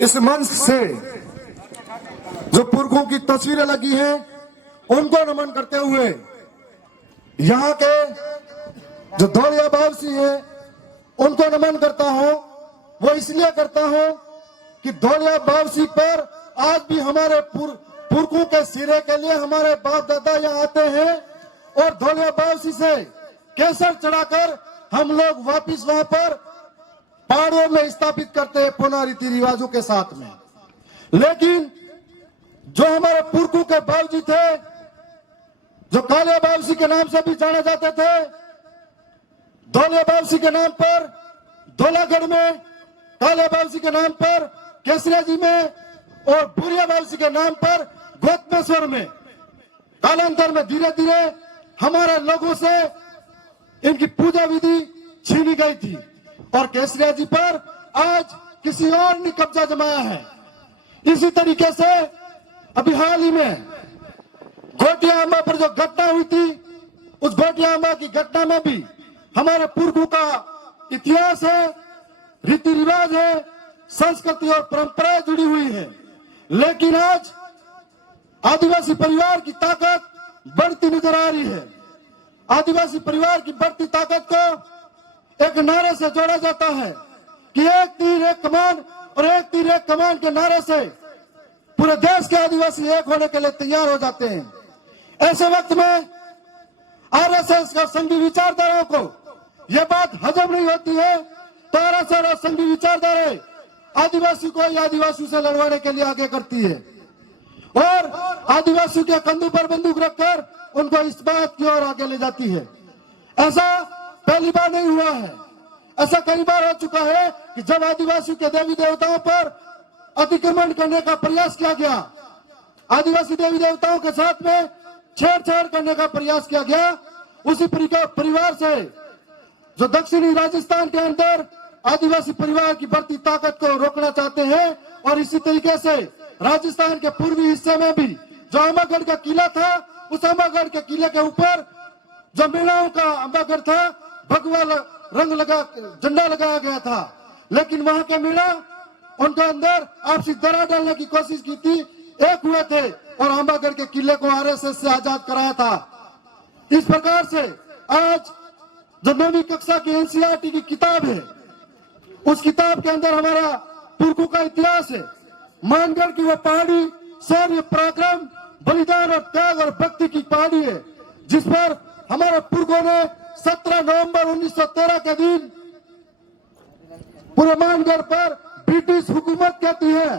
इस मंच से जो पुरखों की तस्वीरें लगी हैं उनको नमन करते हुए यहाँ के जो धौलिया बावसी है उनको नमन करता हूँ। वो इसलिए करता हूँ कि धौलिया बावसी पर आज भी हमारे पुरखों के सिरे के लिए हमारे बाप दादा यहाँ आते हैं और धौलिया बावसी से केसर चढ़ाकर हम लोग वापिस वहां पर पहाड़ों में स्थापित करते हैं पुनः रीति रिवाजों के साथ में। लेकिन जो हमारे पुरखों के बावजी थे, जो कालिया बावसी के नाम से भी जाने जाते थे, धौलिया बावसी के नाम पर धौलागढ़ में, कालिया बावसी के नाम पर केसरिया जी में और बुरिया बावसी के नाम पर गौतमेश्वर में, कालांतर में धीरे धीरे हमारे लोगों से इनकी पूजा विधि छीनी गई थी और केसरिया जी पर आज किसी और ने कब्जा जमाया है। इसी तरीके से अभी हाल ही में गोटिया अम्बा पर जो घटना हुई थी, उस गोटिया अम्बा की घटना में भी हमारे पुरखों का इतिहास है, रीति रिवाज है, संस्कृति और परंपराएं जुड़ी हुई है। लेकिन आज आदिवासी परिवार की ताकत बढ़ती नजर आ रही है। आदिवासी परिवार की बढ़ती ताकत को एक नारे से जोड़ा जाता है कि एक तीर एक कमान, और एक तीर एक कमान के नारे से पूरे देश के आदिवासी एक होने के लिए तैयार हो जाते हैं। ऐसे वक्त में आरएसएस और संघी विचारधाराओं को यह बात हजम नहीं होती है तो आरएसएस और संघी विचारधाराएं आदिवासी को या आदिवासियों से लड़वाने के लिए आगे करती है और आदिवासियों के कंधों पर बंदूक रखकर उनको इस बात की ओर आगे ले जाती है। ऐसा पहली बार नहीं हुआ है, ऐसा कई बार हो चुका है कि जब आदिवासियों के देवी देवताओं पर अतिक्रमण करने का प्रयास किया गया, आदिवासी देवी देवताओं के साथ में छेड़छाड़ करने का प्रयास किया गया, उसी परिवार से जो दक्षिणी राजस्थान के अंदर आदिवासी परिवार की बढ़ती ताकत को रोकना चाहते हैं। और इसी तरीके से राजस्थान के पूर्वी हिस्से में भी जो अंबागढ़ का किला था, उस अंबागढ़ के किले के ऊपर जो मीणाओं का अंबागढ़ था, भगवा रंग लगा झंडा लगाया गया था, लेकिन वहां के मीणा उनके अंदर आपसी दरार डालने की कोशिश की थी, एक हुए थे और अंबागढ़ के किले को आरएसएस से आजाद कराया था। इस प्रकार से आज जो 9वीं कक्षा की एनसीईआरटी की किताब है, उस किताब के अंदर हमारा पुरखों का इतिहास है। मानगढ़ की वो पहाड़ी शौर्य पराक्रम बलिदान और त्याग और भक्ति की पहाड़ी है, जिस पर हमारे पुरखों ने 17 नवंबर 1913 के दिन पूरे मानगढ़ पर ब्रिटिश हुकूमत कहती है,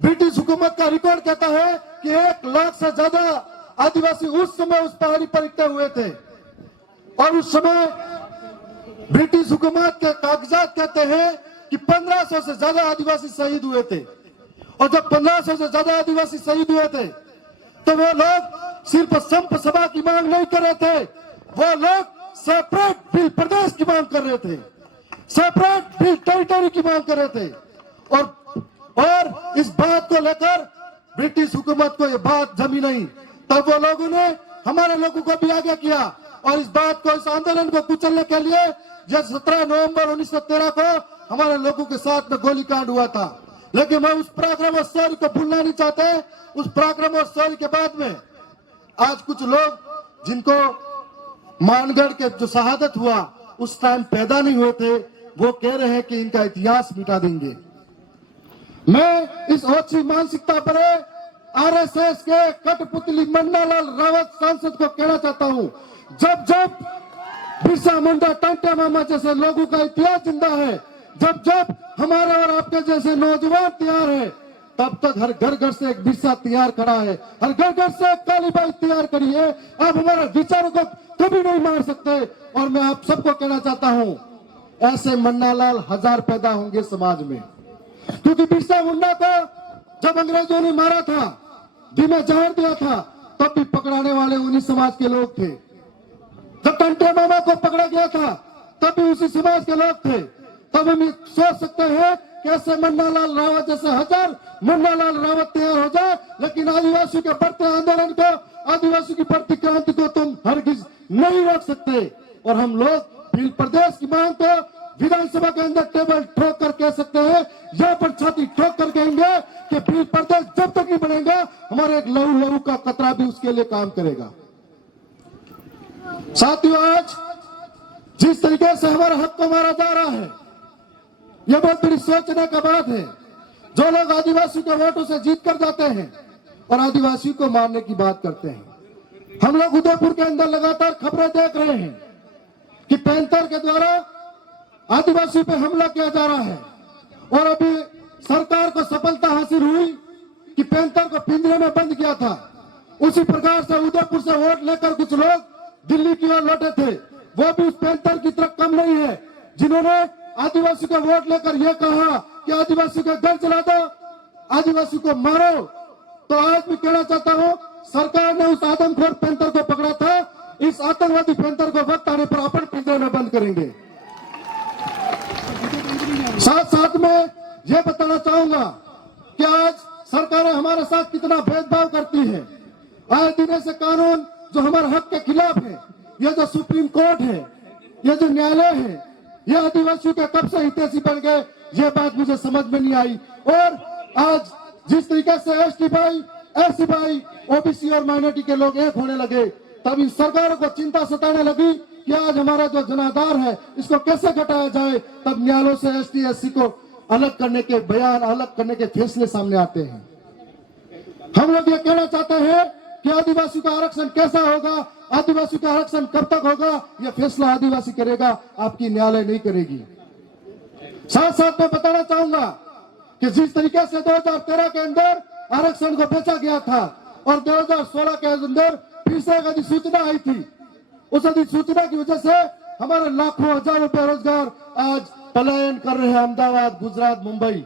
ब्रिटिश हुकूमत का रिकॉर्ड कहता है कि 1 लाख से ज्यादा आदिवासी उस समय उस पहाड़ी पर इकट्ठे हुए थे। और उस समय ब्रिटिश हुकूमत के कागजात कहते हैं कि 1500 से ज्यादा आदिवासी शहीद हुए थे। और जब 1500 से ज्यादा आदिवासी शहीद हुए थे तो वो लोग सिर्फ संप सभा की मांग नहीं कर रहे थे, वो लोग सेपरेट भी प्रदेश की मांग कर रहे थे, सेपरेट भी टेरिटरी की मांग कर रहे थे। और इस बात को लेकर ब्रिटिश हुकूमत को ये बात जमी नहीं, तब वो लोगों ने हमारे लोगों को भी आगे किया और इस बात को, इस आंदोलन को कुचलने के लिए जब 17 नवंबर 1913 को हमारे लोगों के साथ में गोलीकांड हुआ था। लेकिन मैं उस पराक्रम और शौर्य को भूलना नहीं चाहते। उस पराक्रम और शौर्य के बाद में आज कुछ लोग जिनको मानगढ़ के जो शहादत हुआ उस टाइम पैदा नहीं हुए थे, वो कह रहे हैं कि इनका इतिहास मिटा देंगे। मैं इस ओछी मानसिकता पर आरएसएस के कठपुतली मन्नालाल रावत सांसद को कहना चाहता हूं, जब जब बिरसा मुंडा टंटे मामा जैसे लोगों का इतिहास जिंदा है, जब जब हमारे और आपके जैसे नौजवान तैयार है, तब तक हर घर घर से एक बिरसा तैयार खड़ा है, हर घर घर से एक कालीबाई तैयार करी है। आप हमारे विचारों को कभी नहीं मार सकते। और मैं आप सबको कहना चाहता हूं, ऐसे मन्नालाल 1000 पैदा होंगे समाज में, क्योंकि बिरसा मुंडा को जब अंग्रेजों ने मारा था, धीमे जहर दिया था, तब भी पकड़ाने वाले उन्हीं समाज के लोग थे। जब टंटे मामा को पकड़ा गया था, तब भी उसी समाज के लोग थे। तब हम सोच सकते हैं कि ऐसे मन्नालाल रावत जैसे 1000 मन्नालाल रावत तैयार हो जाए, लेकिन आदिवासियों के बढ़ते आंदोलन को, आदिवासियों की बढ़ती क्रांति को तुम हरगिज नहीं रोक सकते। और हम लोग भील प्रदेश की मांग को विधानसभा के अंदर टेबल ठोक कर कह सकते हैं, यहाँ पर छाती ठोक कर कहेंगे कि बिल प्रदेश जब तक नहीं बनेगा हमारे एक लहू लहू का कतरा भी उसके लिए काम करेगा। साथियों, आज जिस तरीके से हमारे हक को मारा जा रहा है, यह बहुत बड़ी सोचने का बात है। जो लोग आदिवासी के वोटों से जीत कर जाते हैं और आदिवासी को मारने की बात करते हैं, हम लोग उदयपुर के अंदर लगातार खबरें देख रहे हैं कि पैंथर के द्वारा आदिवासी पे हमला किया जा रहा है और अभी सरकार को सफलता हासिल हुई कि पैंथर को पिंजरे में बंद किया था। उसी प्रकार से उदयपुर से वोट लेकर कुछ लोग दिल्ली की ओर लौटे थे, वो भी उस पैंथर की तरफ कम नहीं है जिन्होंने आदिवासी को वोट लेकर यह कहा कि आदिवासी का घर चला दो, आदिवासी को मारो। तो आज भी कहना चाहता हूं, सरकार ने उस आदमखोर पैंथर को पकड़ा था, इस आतंकवादी पैंथर को वक्त आने पर अपन पिंजरे में बंद करेंगे। साथ साथ में यह बताना चाहूंगा कि आज सरकारें हमारे साथ कितना भेदभाव करती है। आए दिन ऐसे कानून जो हमारे हक के खिलाफ है, यह जो सुप्रीम कोर्ट है, यह जो न्यायालय है, यह आदिवासियों के कब से हितैषी बन गए, यह बात मुझे समझ में नहीं आई। और आज जिस तरीके से एसटी भाई, एससी भाई, ओबीसी और माइनॉरिटी के लोग एक होने लगे, तब इन सरकारों को चिंता सताने लगी कि आज हमारा जो जनाधार है इसको कैसे घटाया जाए। तब न्यायालयों से एसटी एससी को अलग करने के बयान, अलग करने के फैसले सामने आते हैं। हम लोग ये कहना चाहते हैं कि आदिवासी का आरक्षण कैसा होगा, आदिवासी का आरक्षण कब तक होगा, यह फैसला आदिवासी करेगा, आपकी न्यायालय नहीं करेगी। साथ साथ मैं बताना चाहूंगा कि जिस तरीके से 2013 के अंदर आरक्षण को बेचा गया था और 2016 के अंदर फिर से एक अधिसूचना आई थी, उस अधिसूचना की वजह से हमारे लाखों हजारों बेरोजगार आज पलायन कर रहे हैं अहमदाबाद, गुजरात, मुंबई।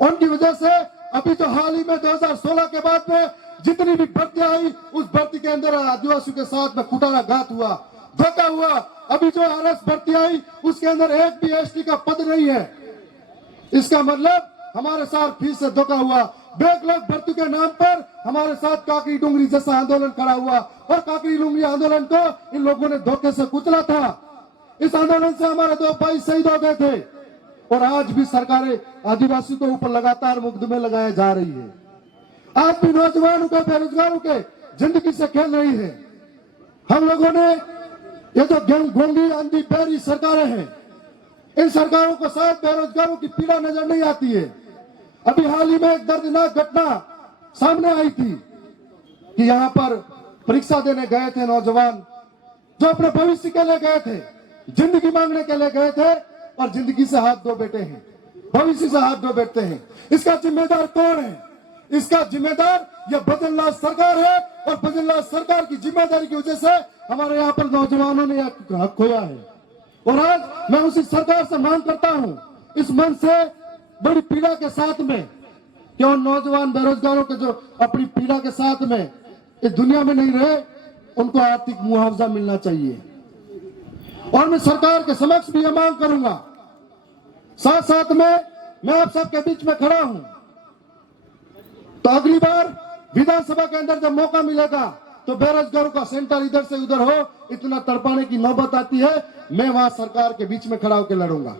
उनकी वजह से अभी जो हाल ही में 2016 के बाद में जितनी भी भर्ती आई, उस भर्ती के अंदर आदिवासियों के साथ में कुटाराघात हुआ, धोखा हुआ। अभी जो आरएस भर्ती आई उसके अंदर एक भी एसटी का पद नहीं है। इसका मतलब हमारे साथ फिर से धोखा हुआ। बैकलॉग भर्ती के नाम पर हमारे साथ काकरी डुंगरी जैसा आंदोलन खड़ा हुआ और काकरी डुंगरी आंदोलन को इन लोगों ने धोखे से कुचला था। इस आंदोलन से हमारे 2 भाई शहीद हो गए थे और आज भी सरकारें आदिवासी के ऊपर लगातार मुकदमे लगाए जा रही है। आज भी नौजवानों के, बेरोजगारों के जिंदगी से खेल रही है। हम लोगों ने ये जो गोंगी, अंधी, बहरी सरकारें हैं, इन सरकारों को शायद बेरोजगारों की पीड़ा नजर नहीं आती है। अभी हाल ही में एक दर्दनाक घटना सामने आई थी कि यहाँ पर परीक्षा देने गए थे नौजवान जो अपने भविष्य के लिए गए थे, जिंदगी मांगने के लिए गए थे और जिंदगी से हाथ धो बैठे हैं, भविष्य से हाथ धो बैठते हैं। इसका जिम्मेदार कौन है? इसका जिम्मेदार यह भजनलाल सरकार है और भजनलाल सरकार की जिम्मेदारी की वजह से हमारे यहाँ पर नौजवानों ने हक खोया है। और आज मैं उसी सरकार से मांग करता हूं, इस मन से बड़ी पीड़ा के साथ में, कि उन नौजवान बेरोजगारों के जो अपनी पीड़ा के साथ में इस दुनिया में नहीं रहे, उनको आर्थिक मुआवजा मिलना चाहिए। और मैं सरकार के समक्ष भी यह मांग करूंगा। साथ साथ में मैं आप सबके बीच में खड़ा हूं, तो अगली बार विधानसभा के अंदर जब मौका मिलेगा तो बेरोजगारों का सेंटर इधर से उधर हो, इतना तड़पाने की नौबत आती है, मैं वहां सरकार के बीच में खड़ा होकर लड़ूंगा।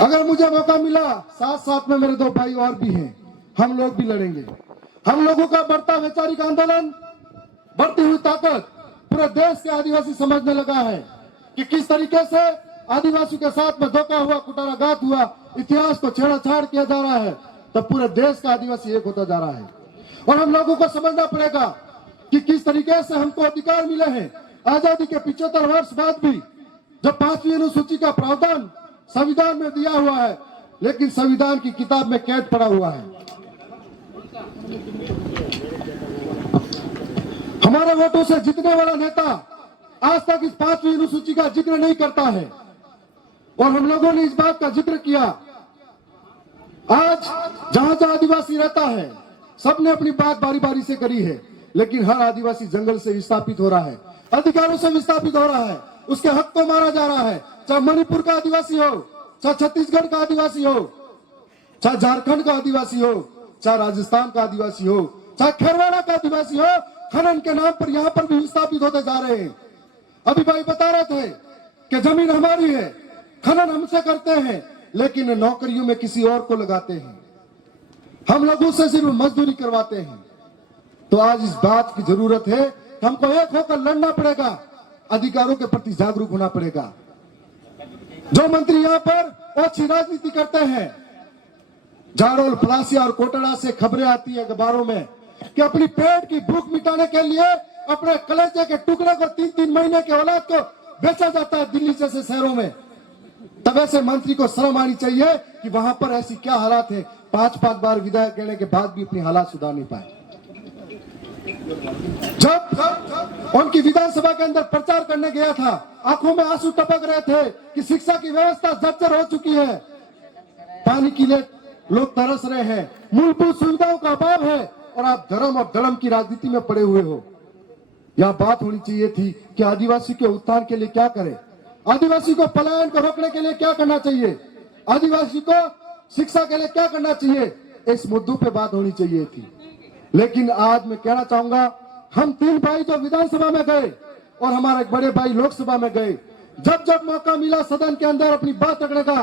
अगर मुझे मौका मिला, साथ साथ में मेरे 2 भाई और भी हैं, हम लोग भी लड़ेंगे। हम लोगों का बढ़ता वैचारिक आंदोलन, बढ़ती हुई ताकत पूरे देश के आदिवासी समझने लगा है कि किस तरीके से आदिवासी के साथ में धोखा हुआ, कुटाराघात हुआ, इतिहास को छेड़छाड़ किया जा रहा है, तब पूरे देश का आदिवासी एक होता जा रहा है। और हम लोगों को समझना पड़ेगा कि किस तरीके से हमको अधिकार मिले हैं। आजादी के 75 वर्ष बाद भी जब 5वीं अनुसूची का प्रावधान संविधान में दिया हुआ है, लेकिन संविधान की किताब में कैद पड़ा हुआ है। हमारे वोटों से जीतने वाला नेता आज तक इस 5वीं अनुसूची का जिक्र नहीं करता है और हम लोगों ने इस बात का जिक्र किया। आज जहां जहां आदिवासी रहता है, सबने अपनी बात बारी बारी से करी है, लेकिन हर आदिवासी जंगल से विस्थापित हो रहा है, अधिकारों से विस्थापित हो रहा है, उसके हक को मारा जा रहा है। चाहे मणिपुर का आदिवासी हो, चाहे छत्तीसगढ़ का आदिवासी हो, चाहे झारखंड का आदिवासी हो, चाहे राजस्थान का आदिवासी हो, चाहे खेरवाड़ा का आदिवासी हो, खनन के नाम पर यहाँ पर भी विस्थापित होते जा रहे हैं। अभी भाई बता रहे थे कि जमीन हमारी है, खनन हमसे करते हैं, लेकिन नौकरियों में किसी और को लगाते हैं, हम लोगों से सिर्फ मजदूरी करवाते हैं। तो आज इस बात की जरूरत है कि हमको एक होकर लड़ना पड़ेगा, अधिकारों के प्रति जागरूक होना पड़ेगा। जो मंत्री यहाँ पर अच्छी राजनीति करते हैं, जाड़ोल, पलासिया और कोटड़ा से खबरें आती है अखबारों में कि अपनी पेट की भूख मिटाने के लिए अपने कलेजे के टुकड़े को 3-3 महीने के औलाद को बेचा जाता है दिल्ली जैसे शहरों में। तब ऐसे मंत्री को शर्म आनी चाहिए कि वहां पर ऐसी क्या हालात है, 5-5 बार विधायक कहने के बाद भी अपनी हालात सुधार नहीं पाए। जब उनकी विधानसभा के अंदर प्रचार करने गया था, आंखों में आंसू टपक रहे थे कि शिक्षा की व्यवस्था जर्जर हो चुकी है, पानी के लिए लोग तरस रहे हैं, मूलभूत सुविधाओं का अभाव है, और आप धर्म और धर्म की राजनीति में पड़े हुए हो। यह बात होनी चाहिए थी कि आदिवासी के उत्थान के लिए क्या करें, आदिवासी को पलायन को रोकने के लिए क्या करना चाहिए, आदिवासी को शिक्षा के लिए क्या करना चाहिए, इस मुद्दों पे बात होनी चाहिए थी। लेकिन आज मैं कहना चाहूंगा, हम 3 भाई जो विधानसभा में गए और हमारे बड़े भाई लोकसभा में गए, जब जब मौका मिला सदन के अंदर अपनी बात रखने का,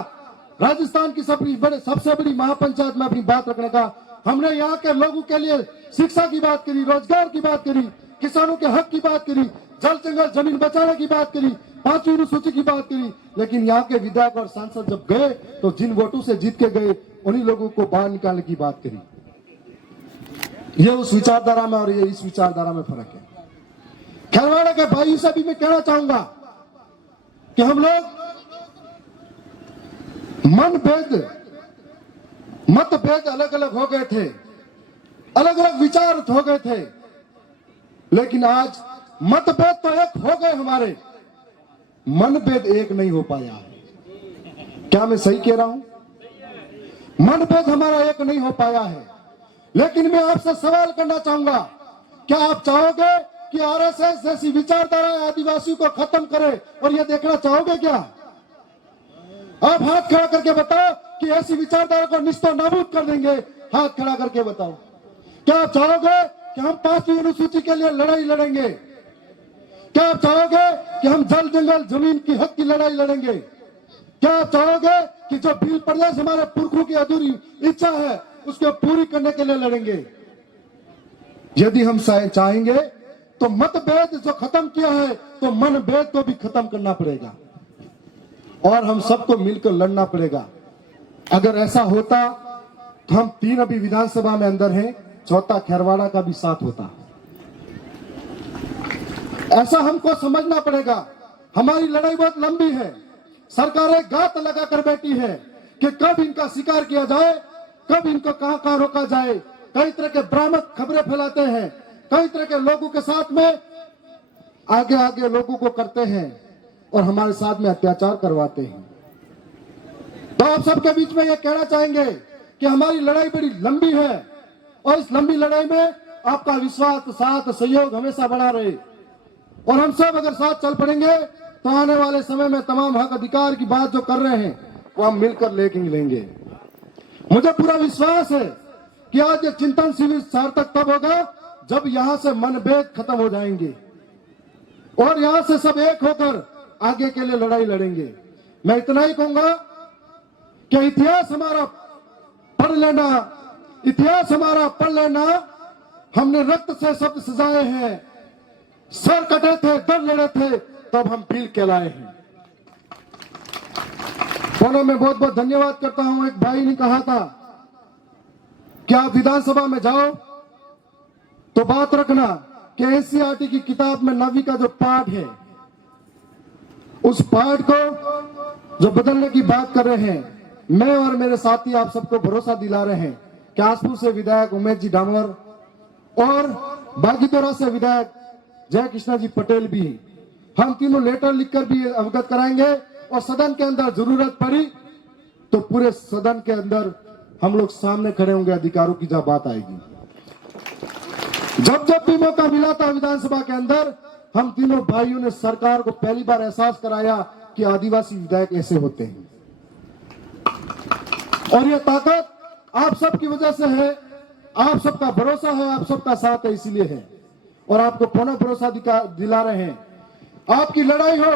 राजस्थान की सबसे बड़ी महापंचायत में अपनी बात रखने का, हमने यहाँ के लोगों के लिए शिक्षा की बात करी, रोजगार की बात करी, किसानों के हक की बात करी, जल जंगल जमीन बचाने की बात करी, 5वीं अनुसूची की बात करी। लेकिन यहाँ के विधायक और सांसद जब गए तो जिन वोटों से जीत के गए उन्हीं लोगों को बाहर निकालने की बात करी। ये उस विचारधारा में और ये इस विचारधारा में फर्क है। खेरवाड़ा के भाइयों से भी मैं कहना चाहूंगा कि हम लोग मतभेद अलग अलग हो गए थे, अलग अलग विचार हो गए थे, लेकिन आज मतभेद तो एक हो गए, हमारे मनभेद एक नहीं हो पाया। क्या मैं सही कह रहा हूं? मनभेद हमारा एक नहीं हो पाया है। लेकिन मैं आपसे सवाल करना चाहूंगा, क्या आप चाहोगे कि आरएसएस जैसी विचारधारा आदिवासियों को खत्म करे, और ये देखना चाहोगे क्या? आप हाथ खड़ा करके बताओ कि ऐसी विचारधारा को निस्तो नाबूद कर देंगे। हाथ खड़ा करके बताओ, क्या आप चाहोगे कि हम 5वीं अनुसूची के लिए लड़ाई लड़ेंगे? क्या आप चाहोगे कि हम जल जंगल जमीन की हक की लड़ाई लड़ेंगे? क्या आप चाहोगे कि जो भील प्रदेश हमारे पुरखों की अधूरी इच्छा है उसको पूरी करने के लिए लड़ेंगे? यदि हम चाहेंगे तो मतभेद जो खत्म किया है तो मनभेद को भी खत्म करना पड़ेगा और हम सबको मिलकर लड़ना पड़ेगा। अगर ऐसा होता तो हम 3 अभी विधानसभा में अंदर हैं, 4था खेरवाड़ा का भी साथ होता। ऐसा हमको समझना पड़ेगा। हमारी लड़ाई बहुत लंबी है। सरकारें गात लगा कर बैठी है कि कब इनका शिकार किया जाए, कब इनको कहां कहां रोका जाए। कई तरह के भ्रामक खबरें फैलाते हैं, कई तरह के लोगों के साथ में आगे आगे लोगों को करते हैं और हमारे साथ में अत्याचार करवाते हैं। तो आप सबके बीच में ये कहना चाहेंगे कि हमारी लड़ाई बड़ी लंबी है और इस लंबी लड़ाई में आपका विश्वास, साथ, सहयोग हमेशा बना रहे और हम सब अगर साथ चल पड़ेंगे तो आने वाले समय में तमाम हक अधिकार की बात जो कर रहे हैं वो हम मिलकर लेंगे। मुझे पूरा विश्वास है कि आज ये चिंतन शिविर सार्थक तब होगा जब यहां से मनभेद खत्म हो जाएंगे और यहां से सब एक होकर आगे के लिए लड़ाई लड़ेंगे। मैं इतना ही कहूंगा कि इतिहास हमारा पढ़ लेना, इतिहास हमारा पढ़ लेना। हमने रक्त से शब्द सजाए हैं, सर कटे थे, दर लड़े थे, तब हम भील कहलाए हैं। दोनों में बहुत बहुत धन्यवाद करता हूं। एक भाई ने कहा था कि आप विधानसभा में जाओ तो बात रखना कि एनसीईआरटी की किताब में 9वीं का जो पाठ है उस पाठ को जो बदलने की बात कर रहे हैं, मैं और मेरे साथी आप सबको भरोसा दिला रहे हैं कि आसपुर से विधायक उमेश जी डामर और बागीदोरा से विधायक जय कृष्णा जी पटेल भी, हम तीनों लेटर लिखकर भी अवगत कराएंगे और सदन के अंदर जरूरत पड़ी तो पूरे सदन के अंदर हम लोग सामने खड़े होंगे अधिकारों की जब बात आएगी। जब जब भी मौका मिला था विधानसभा के अंदर, हम तीनों भाइयों ने सरकार को पहली बार एहसास कराया कि आदिवासी विधायक ऐसे होते हैं और ये ताकत आप सबकी वजह से है, आप सबका भरोसा है, आप सबका साथ है, इसीलिए है और आपको पूर्ण भरोसा दिला रहे हैं। आपकी लड़ाई हो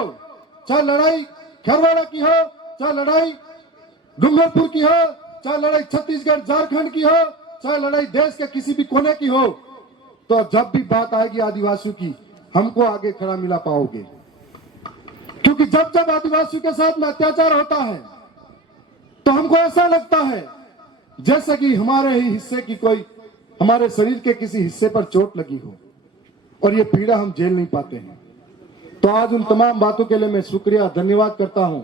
चाहे लड़ाई खरवाड़ा की हो, चाहे लड़ाई डूंगरपुर की हो, चाहे लड़ाई छत्तीसगढ़ झारखंड की हो, चाहे लड़ाई देश के किसी भी कोने की हो, तो जब भी बात आएगी आदिवासियों की, हमको आगे खड़ा मिला पाओगे। क्योंकि जब जब आदिवासियों के साथ में अत्याचार होता है तो हमको ऐसा लगता है जैसे कि हमारे ही हिस्से की कोई, हमारे शरीर के किसी हिस्से पर चोट लगी हो और ये पीड़ा हम झेल नहीं पाते हैं। तो आज उन तमाम बातों के लिए मैं शुक्रिया धन्यवाद करता हूं।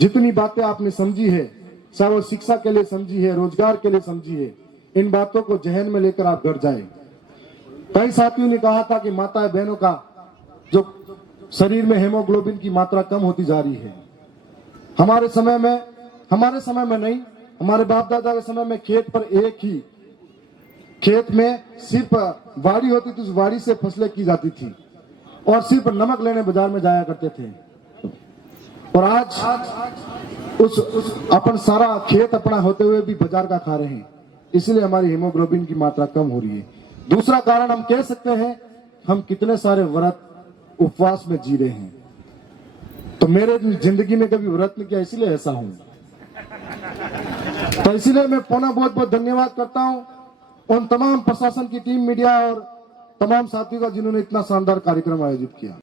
जितनी बातें आपने समझी है, चाहे वो शिक्षा के लिए समझी है, रोजगार के लिए समझी है, इन बातों को जहन में लेकर आप घर जाए। कई साथियों ने कहा था कि माता बहनों का जो शरीर में हेमोग्लोबिन की मात्रा कम होती जा रही है। हमारे समय में नहीं, हमारे बाप दादा के समय में खेत पर एक ही खेत में सिर्फ वाड़ी होती थी, उस वाड़ी से फसलें की जाती थी और सिर्फ नमक लेने बाजार में जाया करते थे। और आज उस अपन सारा खेत अपना होते हुए भी बाजार का खा रहे हैं, इसलिए हमारी हेमोग्लोबिन की मात्रा कम हो रही है। दूसरा कारण हम कह सकते हैं, हम कितने सारे व्रत उपवास में जी रहे हैं। तो मेरे जिंदगी में कभी व्रत नहीं किया, इसलिए ऐसा हूं। तो इसलिए मैं पुनः बहुत बहुत धन्यवाद करता हूं उन तमाम प्रशासन की टीम, मीडिया और तमाम साथियों का जिन्होंने इतना शानदार कार्यक्रम आयोजित किया।